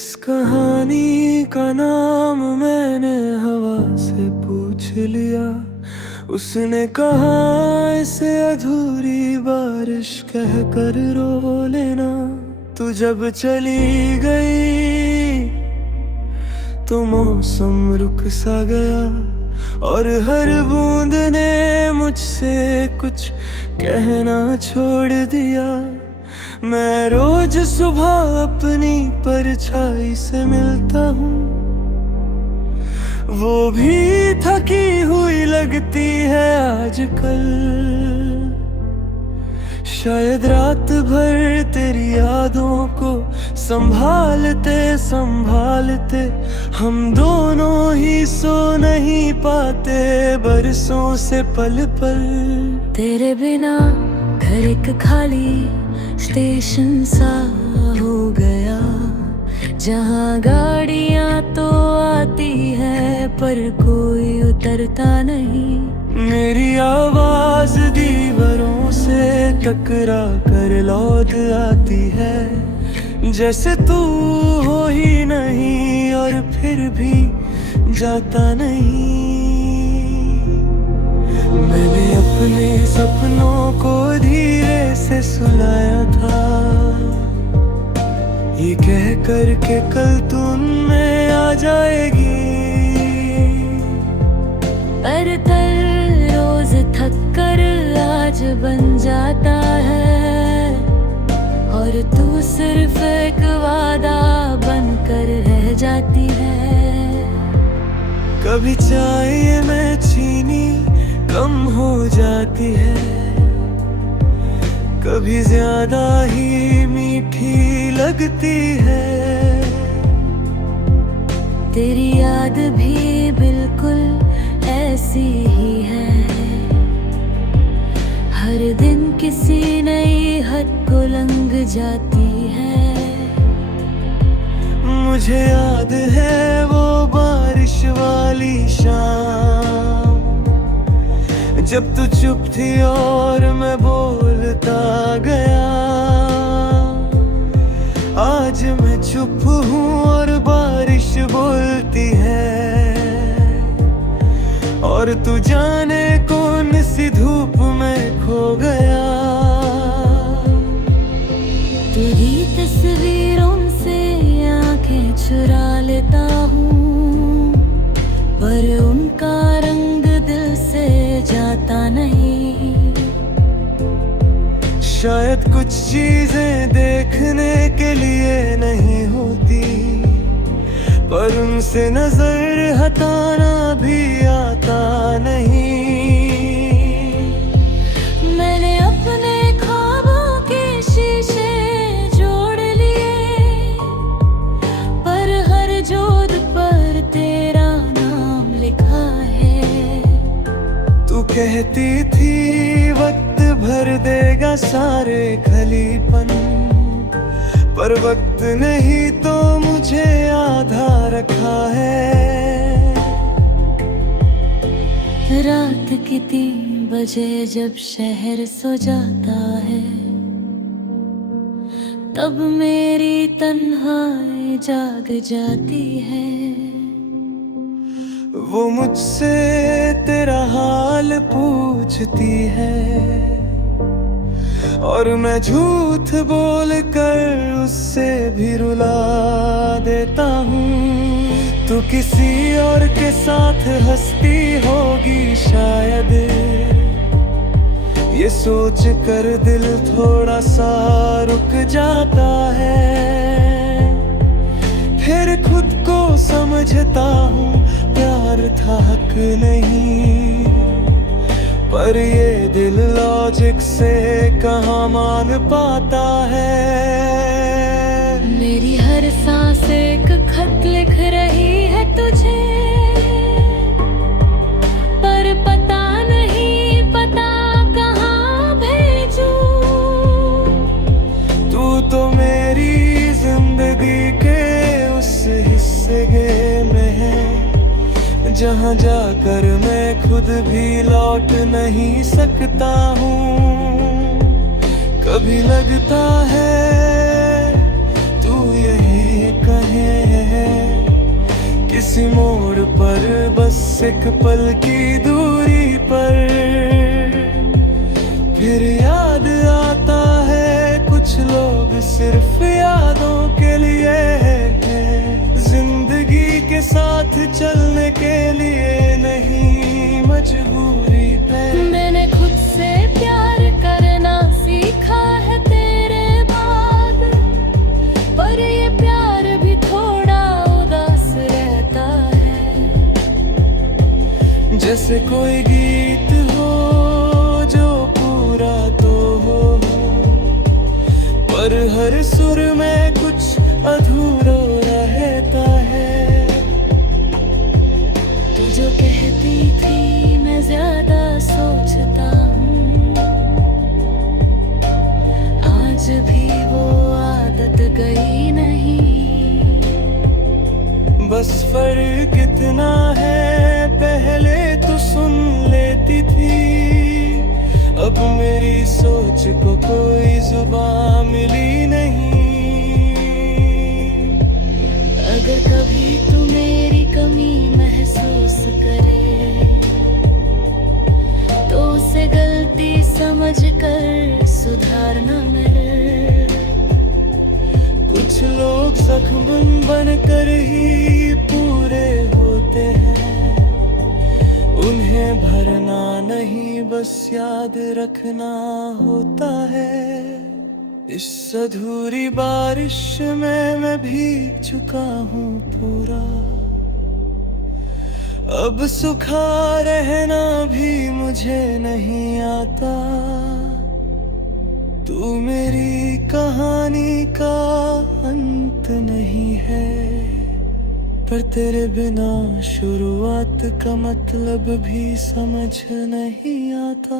इस कहानी का नाम मैंने हवा से पूछ लिया। उसने कहा इसे अधूरी बारिश कह कर रो लेना। तू जब चली गई तो मौसम रुक सा गया और हर बूंद ने मुझसे कुछ कहना छोड़ दिया। मैं रोज सुबह अपनी परछाई से मिलता हूँ, वो भी थकी हुई लगती है आजकल। शायद रात भर तेरी यादों को संभालते संभालते हम दोनों ही सो नहीं पाते बरसों से पल पल। तेरे बिना घर एक खाली स्टेशन सा हो गया, जहाँ गाड़ियाँ तो आती है पर कोई उतरता नहीं। मेरी आवाज दीवारों से टकरा कर लौट आती है, जैसे तू हो ही नहीं और फिर भी जाता नहीं। मैंने अपने सपनों को धीरे से सुलाया था, ये कह कर के कल तू उनमें आ जाएगी। पर कल रोज थक कर आज बन जाता है और तू सिर्फ एक वादा बन कर रह जाती है। कभी चाय में चीनी कम हो जाती है, कभी ज्यादा ही मीठी लगती है। तेरी याद भी बिल्कुल ऐसी ही है, हर दिन किसी नई हद को लंघ जाती है। मुझे याद है वो बारिश वाली शाम, जब तू चुप थी और मैं बोलता गया। आज मैं चुप हूँ और बारिश बोलती है, और तू जाने कौन सी धूप में खो गया। तेरी तस्वीरों से आंखें चुरा लेता हूँ, पर उनका रंग दिल से जाता नहीं। शायद कुछ चीजें देखने के लिए नहीं होती, पर उनसे नजर हटाना भी आता नहीं। मैंने अपने ख्वाबों के शीशे जोड़ लिए, पर हर जोत पर तेरा नाम लिखा है। तू कहती थी वक्त भर देगा सारे खलीपन, पर वक्त नहीं तो मुझे आधा रखा है। रात के 3 बजे जब शहर सो जाता है, तब मेरी तन्हाई जाग जाती है। वो मुझसे तेरा हाल पूछती है, और मैं झूठ बोल कर उससे भी रुला देता हूँ। तू किसी और के साथ हंसती होगी शायद, ये सोच कर दिल थोड़ा सा रुक जाता है। फिर खुद को समझता हूँ प्यार था हक नहीं, पर ये दिल लॉजिक से कहाँ मान पाता है। मेरी हर सांस एक खत लिख रही है तुझे, पर पता नहीं पता कहाँ भेजूं। तू तो मेरी जिंदगी के उस हिस्से में है, जहाँ जाकर मैं खुद भी लौट नहीं सकता हूँ। कभी लगता है तू यही कहे रहे हैं किसी मोड़ पर, बस एक पल की दूरी पर। फिर याद आता है कुछ लोग सिर्फ यादों के लिए हैं, जिंदगी के साथ चलने के लिए नहीं, मजबूरी पे। मैंने खुद से प्यार करना सीखा है तेरे बाद, पर ये प्यार भी थोड़ा उदास रहता है। जैसे कोई गीत हो जो पूरा तो हो, पर हर सुर में कुछ अधूरा रहता है। तू जो कहती थी मैं ज्यादा सोचता हूँ, आज भी वो आदत गई नहीं। बस फर्क इतना है, पहले तो सुन लेती थी, अब मेरी सोच को कोई जुबान मिली नहीं। अगर कभी तू मेरी कमी महसूस करे, तो उसे गलती समझ कर सुधारना मेरे। कुछ लोग जख्म बन कर ही पूरे होते हैं, उन्हें भरना नहीं बस याद रखना होता है। इस अधूरी बारिश में मैं भीग चुका हूँ पूरा, अब सूखा रहना भी मुझे नहीं आता। तू मेरी कहानी का अंत नहीं है, पर तेरे बिना शुरुआत का मतलब भी समझ नहीं आता।